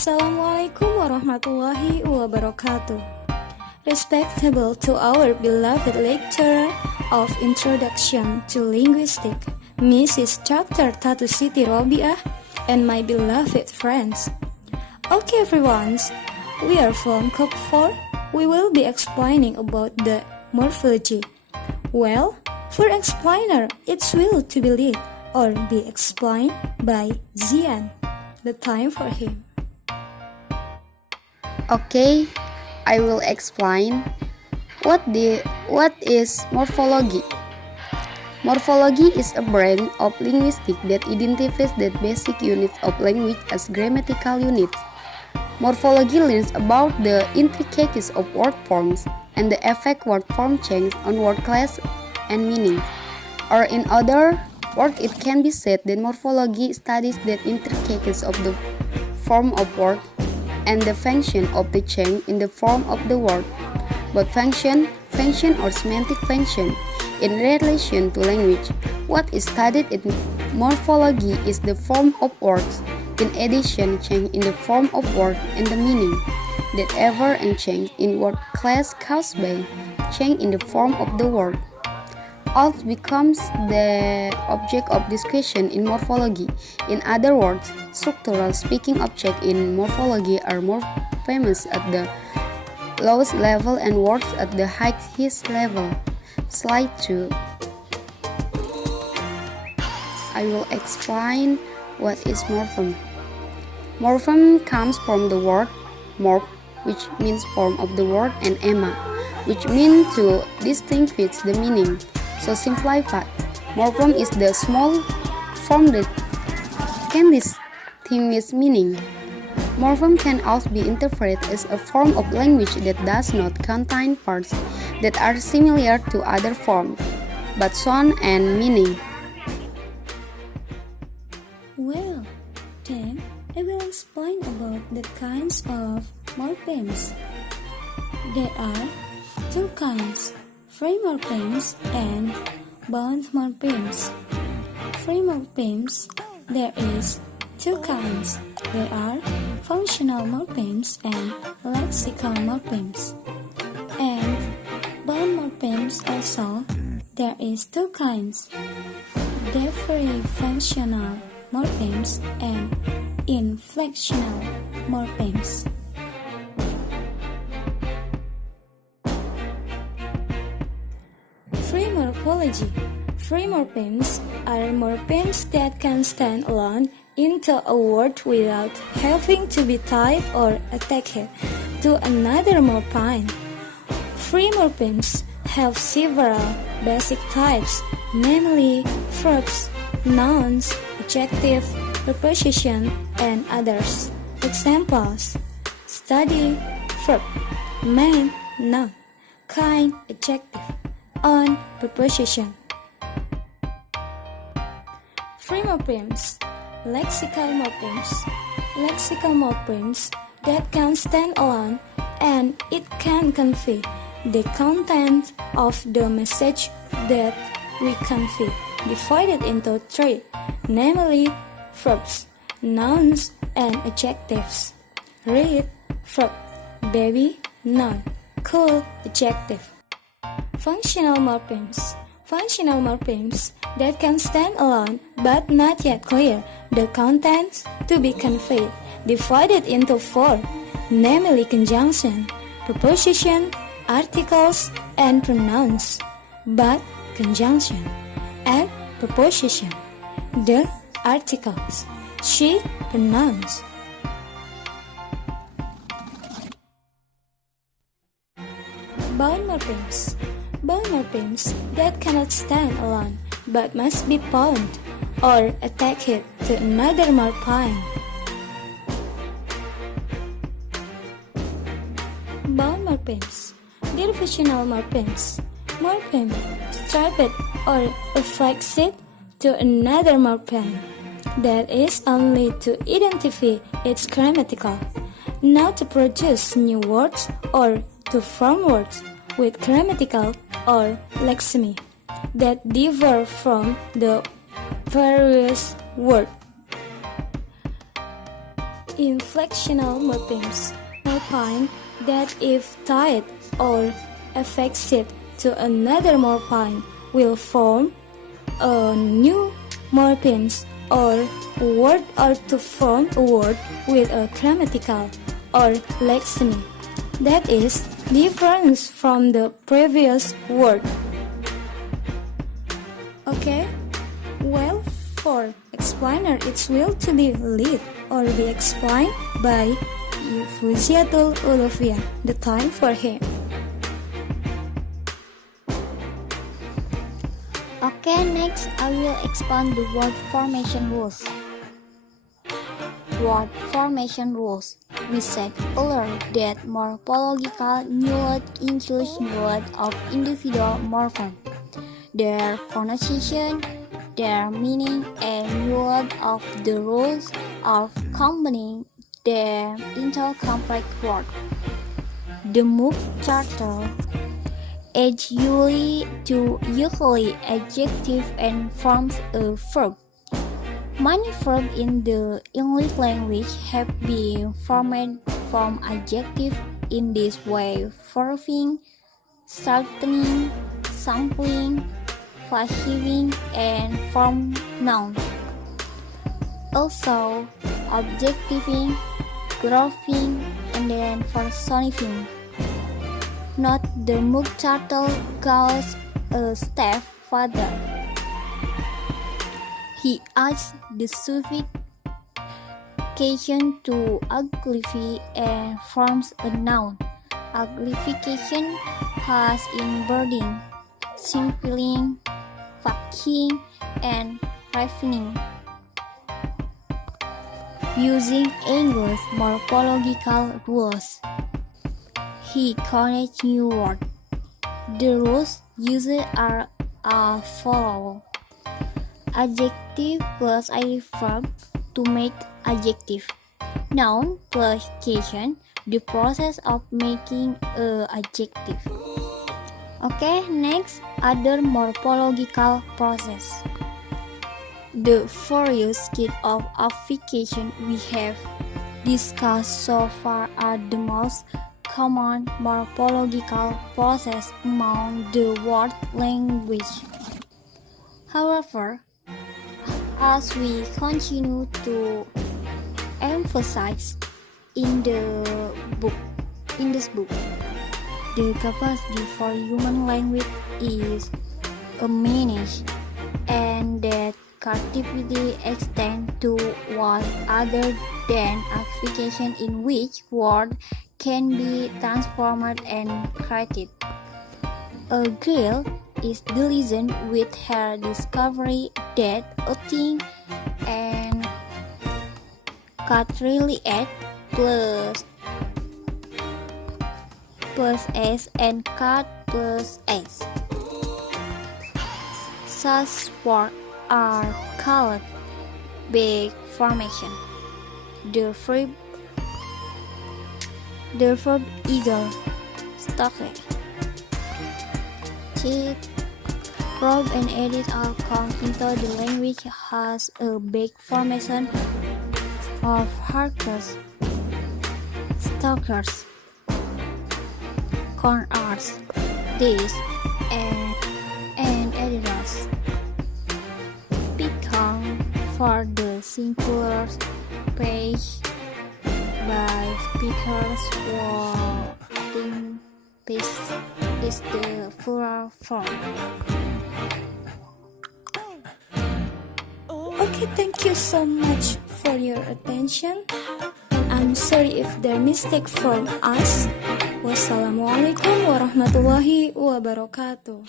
Assalamualaikum warahmatullahi wabarakatuh. Respectable to our beloved lecturer of Introduction to Linguistics, Mrs. Dr. Tatu Siti Robiah, and my beloved friends. Okay everyone, we are from Cop 4. We will be explaining about the morphology. Well, for explainer, it's will to be lead or be explained by Zian. The time for him. Okay, I will explain what is morphology. Morphology is a branch of linguistics that identifies the basic units of language as grammatical units. Morphology learns about the intricacies of word forms and the effect word form change on word class and meaning. Or in other words, it can be said that morphology studies the intricacies of the form of word and the function of the change in the form of the word. But function or semantic function in relation to language. What is studied in morphology is the form of words. In addition, change in the form of word and the meaning that ever and change in word class caused by change in the form of the word. All becomes the object of discussion in morphology. In other words, structural speaking objects in morphology are more famous at the lowest level and words at the highest level. Slide 2. I will explain what is morpheme. Morpheme comes from the word morph, which means form of the word, and ema, which means to distinguish the meaning. So simplified, morpheme is the small form that can distinguish meaning. Morpheme can also be interpreted as a form of language that does not contain parts that are similar to other forms, but sound and meaning. Well, then I will explain about the kinds of morphemes. There are two kinds, free morphemes and bound morphemes. Free morphemes, there is two kinds. There are functional morphemes and lexical morphemes. And bound morphemes also, there is two kinds. Definitely functional morphemes and inflectional morphemes. Free morphology. Free morphemes are morphemes that can stand alone into a word without having to be tied or attached to another morpheme. Free morphemes have several basic types, namely verbs, nouns, adjective, preposition, and others. Examples: study, verb; man, noun; kind, adjective; on, preposition. Free morphemes. Lexical morphemes. Lexical morphemes that can stand alone and it can convey the content of the message that we convey, divided into three, namely verbs, nouns, and adjectives. Read, verb; baby, noun; cool, adjective. Functional morphemes. Functional morphemes that can stand alone but not yet clear the contents to be conveyed, divided into four, namely conjunction, preposition, articles, and pronouns. But conjunction and preposition, the articles, she, pronouns. Bound morphemes. Bound morphemes that cannot stand alone but must be bound or attached to another morpheme. Bound morphemes. Divisional morphemes. Morpheme striped or affixed to another morpheme. That is only to identify its grammatical, not to produce new words or to form words with grammatical or lexeme that differ from the various words. inflectional morphemes, morphine that if tied or affixed to another morphine will form a new morphemes or word, or to form a word with a grammatical or lexeme that is different from the previous word. Okay, well, for explainer it will to be lead or be explained by Fuziatul Ulufia. The time for him. Okay, next I will explain the word formation rules. Word formation rules. We said earlier that morphological knowledge includes knowledge of individual morphemes, their pronunciation, their meaning, and knowledge of the rules of combining them into complex words. The Moog Charter adds usually adjective and forms a verb. Many verbs in the English language have been formed from adjectives in this way: verbing, shortening, sampling, flashing, and from noun. Also, objectiving, graphing, and then personifying. Note the Moog Charter calls a stepfather. He adds the suffix cation to uglify and forms a noun. Uglification has in birding, simpling, fucking, and refining. Using English morphological rules, he connects new words. The rules used are as follows. Adjective plus ing verb to make adjective. Noun plus cation, the process of making a adjective. Okay, next, other morphological process. The various kinds of affixation we have discussed so far are the most common morphological process among the world language. However, as we continue to emphasize in this book, the capacity for human language is immense, and that creativity extends to what other than application in which word can be transformed and created. A girl is diligent with her discovery that a thing and cut really add plus s and cut plus s. Such words are called big formation. The verb eagle, stocklet, cheat, probe, and edit all come into the language has a big formation of harkers, stalkers, corners, this, and editors. Become for the singular page by speakers while piece is the plural form. Okay, thank you so much for your attention, and I'm sorry if there mistake from us. Wassalamualaikum warahmatullahi wabarakatuh.